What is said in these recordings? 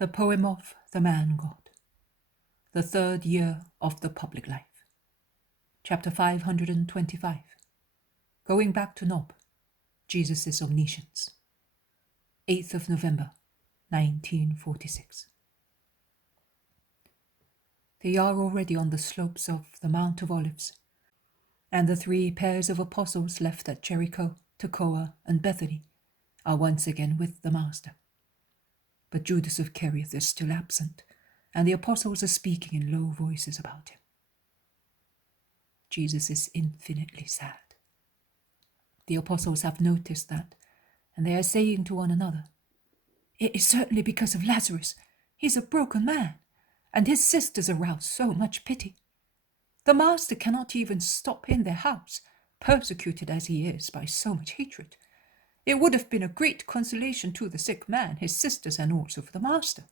The poem of the man-God. The third year of the public life. Chapter 525. Going back to Nob. Jesus' Omniscience. 8th of November, 1946. They are already on the slopes of the Mount of Olives, and the 3 pairs of apostles left at Jericho, Tekoa, and Bethany are once again with the Master. But Judas of Kerioth is still absent, and the apostles are speaking in low voices about him. Jesus is infinitely sad. The apostles have noticed that, and they are saying to one another, "It is certainly because of Lazarus. He is a broken man, and his sisters arouse so much pity. The Master cannot even stop in their house, persecuted as he is by so much hatred. It would have been a great consolation to the sick man, his sisters, and also for the Master.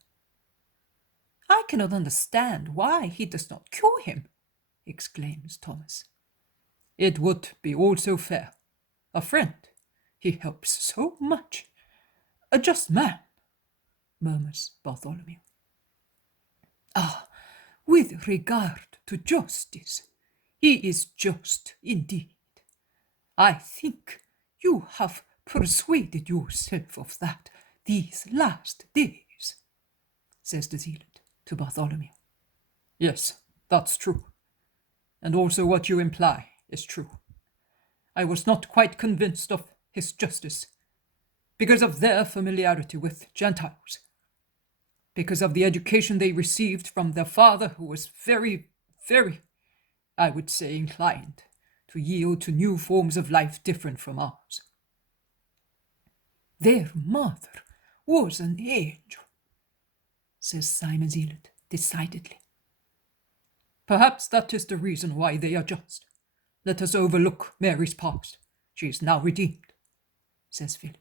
I cannot understand why he does not cure him," exclaims Thomas. "It would be also fair. A friend, he helps so much. A just man," murmurs Bartholomew. "Ah, with regard to justice, he is just indeed. I think you have persuaded yourself of that these last days," says the zealot to Bartholomew. "Yes, that's true. And also what you imply is true. I was not quite convinced of his justice, because of their familiarity with Gentiles, because of the education they received from their father, who was very, I would say, inclined to yield to new forms of life different from ours. Their mother was an angel," says Simon Zealot decidedly. "Perhaps that is the reason why they are just. Let us overlook Mary's past. She is now redeemed," says Philip.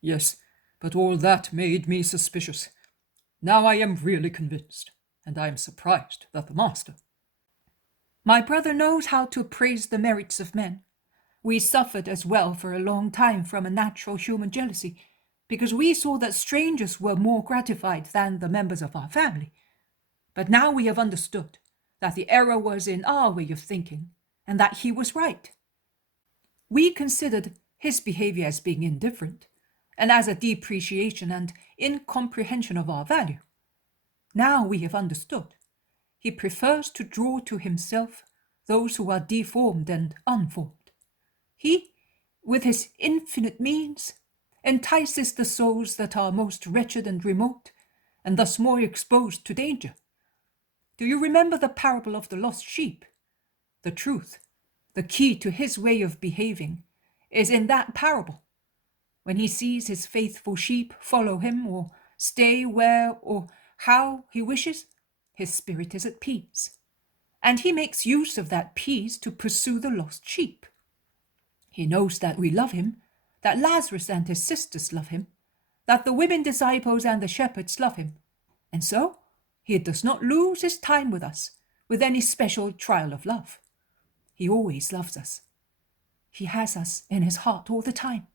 "Yes, but all that made me suspicious. Now I am really convinced, and I am surprised that the Master—" "My brother knows how to praise the merits of men. We suffered as well for a long time from a natural human jealousy, because we saw that strangers were more gratified than the members of our family. But now we have understood that the error was in our way of thinking, and that he was right. We considered his behavior as being indifferent, and as a depreciation and incomprehension of our value. Now we have understood. He prefers to draw to himself those who are deformed and unformed. He, with his infinite means, entices the souls that are most wretched and remote, and thus more exposed to danger. Do you remember the parable of the lost sheep? The truth, the key to his way of behaving, is in that parable. When he sees his faithful sheep follow him, or stay where or how he wishes, his spirit is at peace, and he makes use of that peace to pursue the lost sheep. He knows that we love him, that Lazarus and his sisters love him, that the women disciples and the shepherds love him, and so he does not lose his time with us with any special trial of love. He always loves us. He has us in his heart all the time.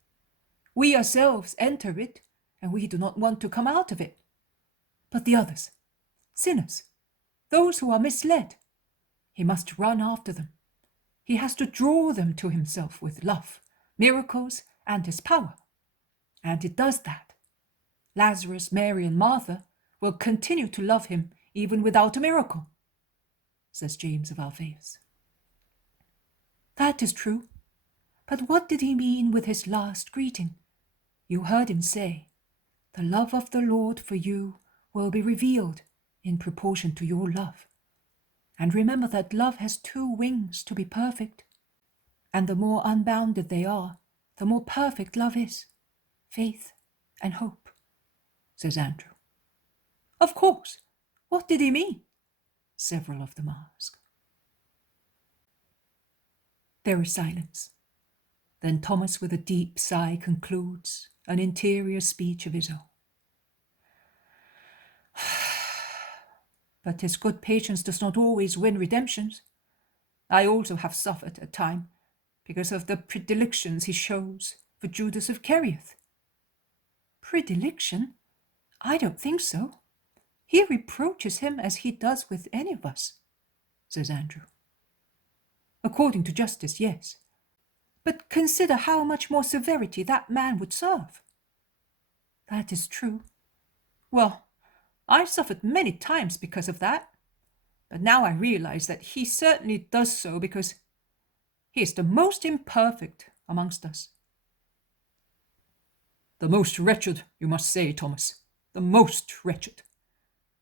We ourselves enter it, and we do not want to come out of it. But the others, sinners, those who are misled, he must run after them. He has to draw them to himself with love, miracles, and his power. And it does that. Lazarus, Mary, and Martha will continue to love him even without a miracle," says James of Alphaeus. "That is true. But what did he mean with his last greeting? You heard him say, 'The love of the Lord for you will be revealed in proportion to your love.' And remember that love has 2 wings to be perfect. And the more unbounded they are, the more perfect love is. Faith and hope," says Andrew. "Of course. What did he mean?" several of them ask. There is silence. Then Thomas, with a deep sigh, concludes an interior speech of his own. "But his good patience does not always win redemptions. I also have suffered at times because of the predilections he shows for Judas of Kerioth." "Predilection? I don't think so. He reproaches him as he does with any of us, says Andrew. According to justice, yes. But consider how much more severity that man would serve. That is true. Well, I suffered many times because of that. But now I realize that he certainly does so because he is the most imperfect amongst us. The most wretched, you must say, Thomas. The most wretched.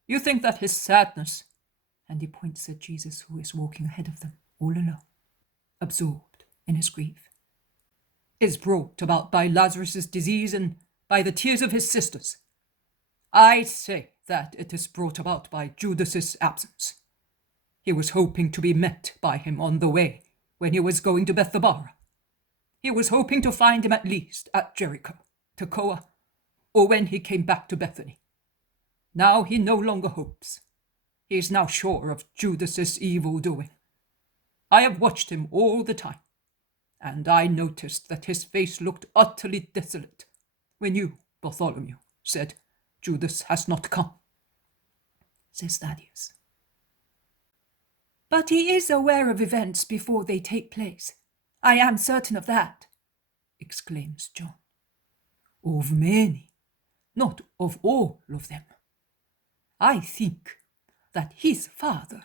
You think that his sadness, and he points at Jesus who is walking ahead of them, all alone, absorbed in his grief, is brought about by Lazarus' disease and by the tears of his sisters. I say that it is brought about by Judas's absence. He was hoping to be met by him on the way when he was going to Bethabara. He was hoping to find him at least at Jericho, Tekoa, or when he came back to Bethany. Now he no longer hopes. He is now sure of Judas's evil doing. I have watched him all the time, and I noticed that his face looked utterly desolate when you, Bartholomew, said, Judas has not come, says Thaddeus. But he is aware of events before they take place. I am certain of that, exclaims John. Of many, not of all of them. I think that his father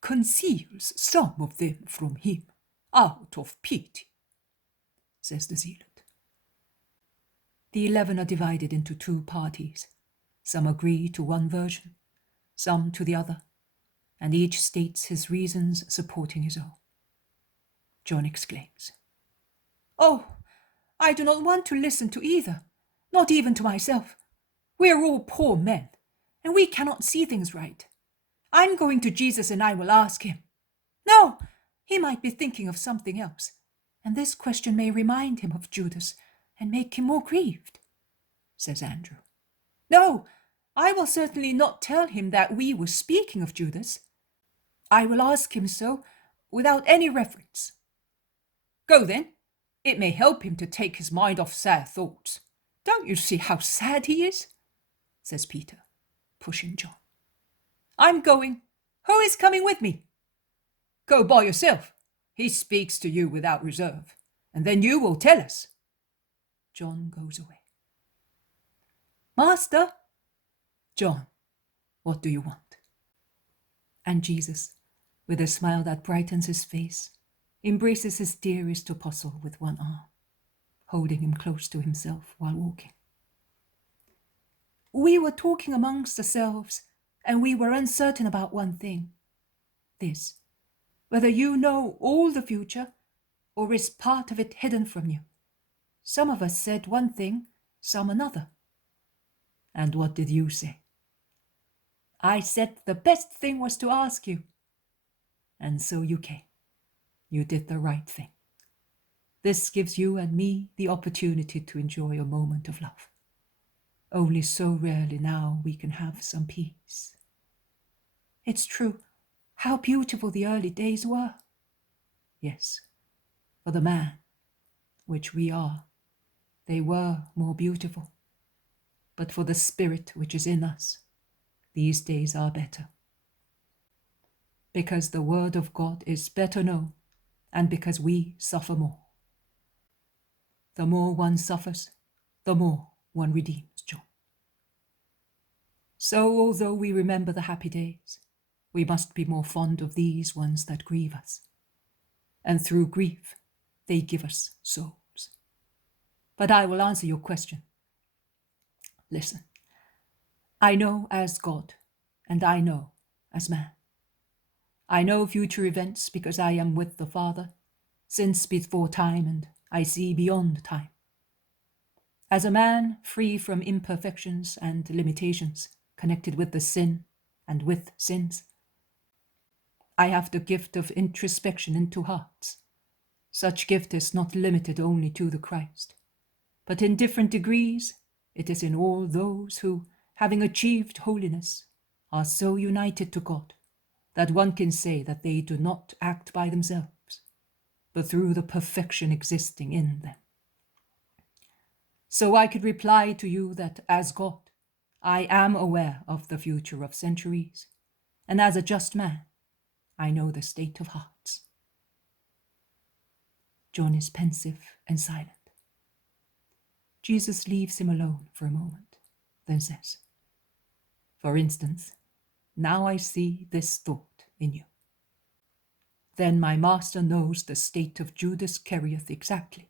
conceals some of them from him out of pity, says the zealot. The 11 are divided into 2 parties. Some agree to one version, some to the other, and each states his reasons supporting his own. John exclaims, Oh, I do not want to listen to either, not even to myself. We are all poor men, and we cannot see things right. I'm going to Jesus and I will ask him. No, he might be thinking of something else, and this question may remind him of Judas and make him more grieved, says Andrew. No, I will certainly not tell him that we were speaking of Judas. I will ask him so without any reference. Go then. It may help him to take his mind off sad thoughts. Don't you see how sad he is? Says Peter, pushing John. I'm going. Who is coming with me? Go by yourself. He speaks to you without reserve, and then you will tell us. John goes away. Master! John, what do you want? And Jesus, with a smile that brightens his face, embraces his dearest apostle with one arm, holding him close to himself while walking. We were talking amongst ourselves, and we were uncertain about one thing. This, whether you know all the future, or is part of it hidden from you. Some of us said one thing, some another. And what did you say? I said the best thing was to ask you. And so you came. You did the right thing. This gives you and me the opportunity to enjoy a moment of love. Only so rarely now we can have some peace. It's true, how beautiful the early days were. Yes, for the man, which we are, they were more beautiful. But for the spirit which is in us, these days are better. Because the word of God is better known, and because we suffer more. The more one suffers, the more one redeems, John. So, although we remember the happy days, we must be more fond of these ones that grieve us. And through grief, they give us souls. But I will answer your question. Listen, I know as God, and I know as man. I know future events because I am with the Father, since before time, and I see beyond time. As a man free from imperfections and limitations connected with the sin and with sins, I have the gift of introspection into hearts. Such gift is not limited only to the Christ, but in different degrees it is in all those who, having achieved holiness, are so united to God that one can say that they do not act by themselves, but through the perfection existing in them. So I could reply to you that as God, I am aware of the future of centuries, and as a just man, I know the state of hearts. John is pensive and silent. Jesus leaves him alone for a moment, then says, "For instance, now I see this thought in you. Then my master knows the state of Judas Iscariot exactly."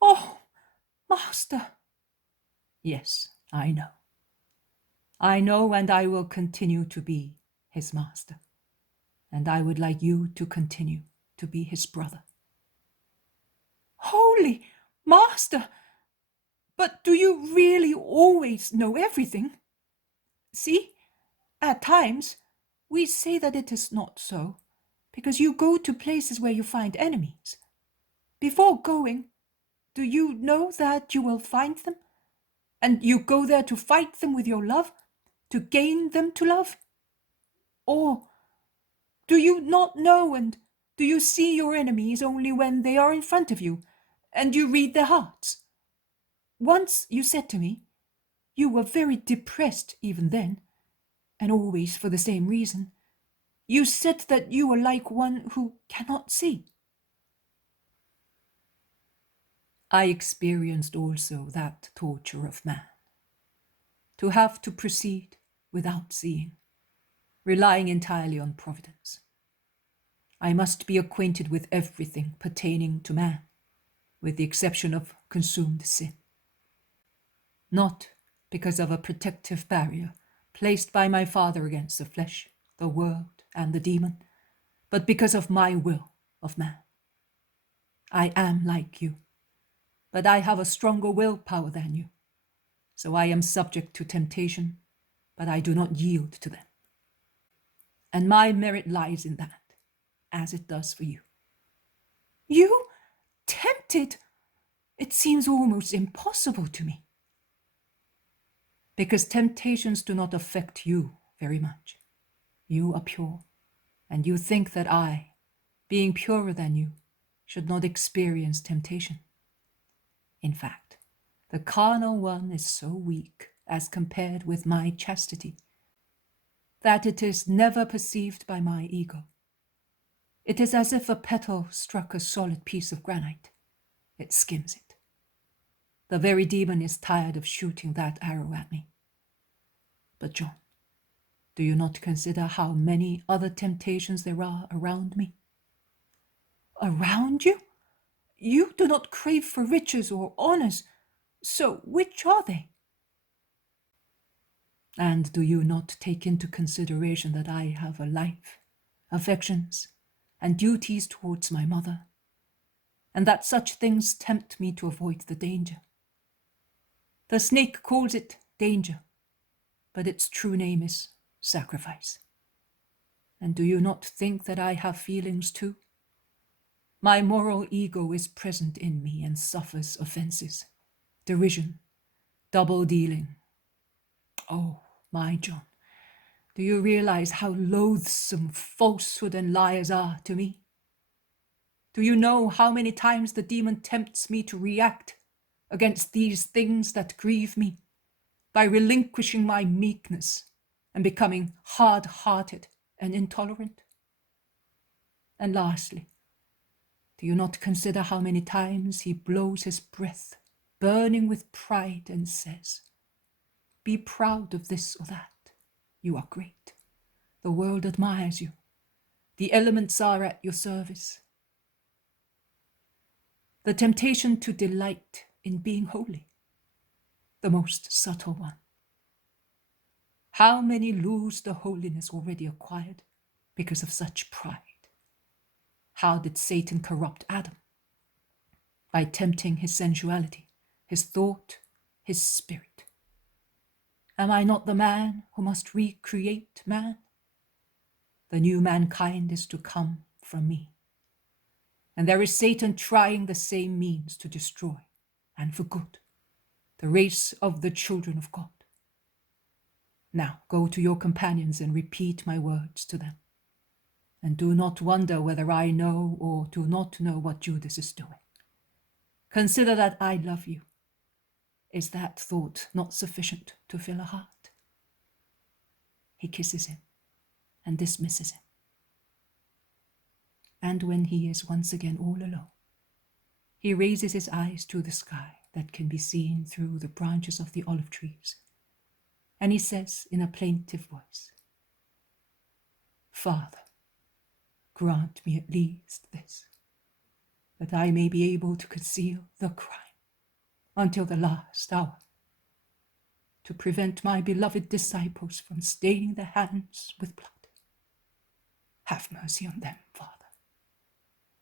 "Oh, master!" "Yes, I know. I know, and I will continue to be his master. And I would like you to continue to be his brother." "Holy master! But do you really always know everything? See, at times we say that it is not so, because you go to places where you find enemies. Before going, do you know that you will find them? And you go there to fight them with your love, to gain them to love? Or do you not know, and do you see your enemies only when they are in front of you, and you read their hearts? Once you said to me, you were very depressed even then, and always for the same reason. You said that you were like one who cannot see." I experienced also that torture of man, to have to proceed without seeing, relying entirely on providence. I must be acquainted with everything pertaining to man, with the exception of consumed sin. Not because of a protective barrier placed by my Father against the flesh, the world, and the demon, but because of my will of man. I am like you, but I have a stronger willpower than you, so I am subject to temptation, but I do not yield to them. And my merit lies in that, as it does for you. "You tempted? It seems almost impossible to me." Because temptations do not affect you very much. You are pure, and you think that I, being purer than you, should not experience temptation. In fact, the carnal one is so weak as compared with my chastity that it is never perceived by my ego. It is as if a petal struck a solid piece of granite. It skims it. The very demon is tired of shooting that arrow at me. But John, do you not consider how many other temptations there are around me? Around you? You do not crave for riches or honors, so which are they? And do you not take into consideration that I have a life, affections, and duties towards my mother, and that such things tempt me to avoid the danger? The snake calls it danger, but its true name is sacrifice. And do you not think that I have feelings too? My moral ego is present in me and suffers offenses, derision, double dealing. Oh, my John, do you realize how loathsome falsehood and lies are to me? Do you know how many times the demon tempts me to react against these things that grieve me by relinquishing my meekness and becoming hard-hearted and intolerant? And lastly, do you not consider how many times he blows his breath, burning with pride, and says, "Be proud of this or that. You are great. The world admires you. The elements are at your service." The temptation to delight in being holy, the most subtle one. How many lose the holiness already acquired because of such pride? How did Satan corrupt Adam? By tempting his sensuality, his thought, his spirit. Am I not the man who must recreate man? The new mankind is to come from me. And there is Satan trying the same means to destroy, and for good, the race of the children of God. Now go to your companions and repeat my words to them. And do not wonder whether I know or do not know what Judas is doing. Consider that I love you. Is that thought not sufficient to fill a heart? He kisses him and dismisses him. And when he is once again all alone, he raises his eyes to the sky that can be seen through the branches of the olive trees, and he says in a plaintive voice, Father, grant me at least this, that I may be able to conceal the crime until the last hour, to prevent my beloved disciples from staining their hands with blood. Have mercy on them, Father.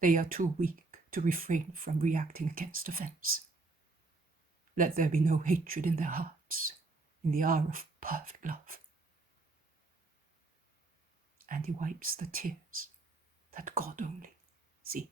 They are too weak to refrain from reacting against offense. Let there be no hatred in their hearts in the hour of perfect love. And he wipes the tears that God only sees.